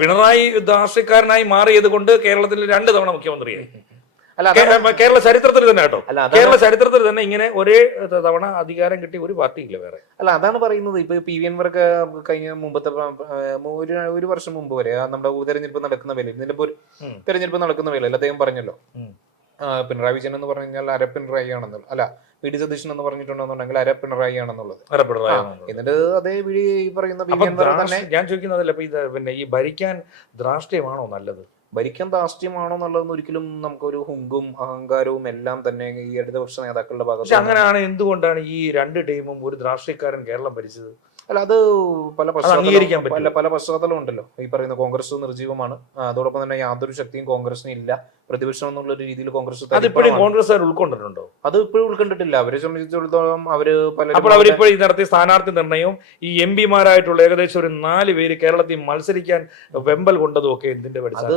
പിണറായി രാഷ്ട്രീയക്കാരനായി മാറിയത് കൊണ്ട് കേരളത്തിൽ 2 തവണ മുഖ്യമന്ത്രിയായി. അല്ല കേരള ചരിത്രത്തിൽ തന്നെ കേട്ടോ, അല്ല കേരള ചരിത്രത്തിൽ തന്നെ ഇങ്ങനെ ഒരേ തവണ അധികാരം കിട്ടിയ ഒരു പാർട്ടിയില്ല വേറെ. അല്ല അതാണ് പറയുന്നത്. ഇപ്പൊ പി വി അൻവർക്ക് കഴിഞ്ഞ മുമ്പത്തെ ഒരു വർഷം മുമ്പ് വരെ നമ്മുടെ തെരഞ്ഞെടുപ്പ് നടക്കുന്ന വേല, ഇതിന്റെ തെരഞ്ഞെടുപ്പ് നടക്കുന്ന വേല അദ്ദേഹം പറഞ്ഞല്ലോ, പിണറായി വിജയൻ എന്ന് പറഞ്ഞു കഴിഞ്ഞാൽ അര പിണറായി ആണെന്നുള്ള, അല്ല വി ഡി സതീശൻ എന്ന് പറഞ്ഞിട്ടുണ്ടെന്നുണ്ടെങ്കിൽ അര പിണറായി ആണെന്നുള്ളത്. എന്നിട്ട് അതേ ഈ പറയുന്ന പി വി അൻവർ തന്നെ. ഞാൻ ചോദിക്കുന്നതല്ല, പിന്നെ ഈ ഭരിക്കാൻ ധാർഷ്ട്യമാണോ നല്ലത്? ഭരിക്കാൻ ധാർഷ്ട്യമാണോ എന്നുള്ളതെന്ന് ഒരിക്കലും നമുക്കൊരു ഹുങ്കും അഹങ്കാരവും എല്ലാം തന്നെ ഈ ഇടതുപക്ഷ നേതാക്കളുടെ ഭാഗത്ത്. അങ്ങനെയാണ്. എന്തുകൊണ്ടാണ് ഈ 2 ടീമും ഒരു രാഷ്ട്രീയക്കാരൻ കേരളം ഭരിച്ചത്? അല്ല അത് പല പശ്ചാത്തലം ഉണ്ടല്ലോ. ഈ പറയുന്ന കോൺഗ്രസ് നിർജീവമാണ്, അതോടൊപ്പം തന്നെ യാതൊരു ശക്തിയും കോൺഗ്രസിന് ഇല്ല, പ്രതിപക്ഷം എന്നുള്ള ഒരു രീതിയിൽ കോൺഗ്രസ് കോൺഗ്രസ്സുകാർ ഉൾക്കൊണ്ടിട്ടുണ്ടോ? അത് ഇപ്പോഴും ഉൾക്കൊണ്ടിട്ടില്ല. അവരെ സംബന്ധിച്ചിടത്തോളം അവര് അപ്പോൾ അവരിപ്പോൾ നടത്തിയ സ്ഥാനാർത്ഥി നിർണയവും ഈ എം പിമാരായിട്ടുള്ള ഏകദേശം ഒരു 4 പേര് കേരളത്തിൽ മത്സരിക്കാൻ വെമ്പൽ കൊണ്ടതും ഒക്കെ എന്തിന്റെ പഠിച്ചത്?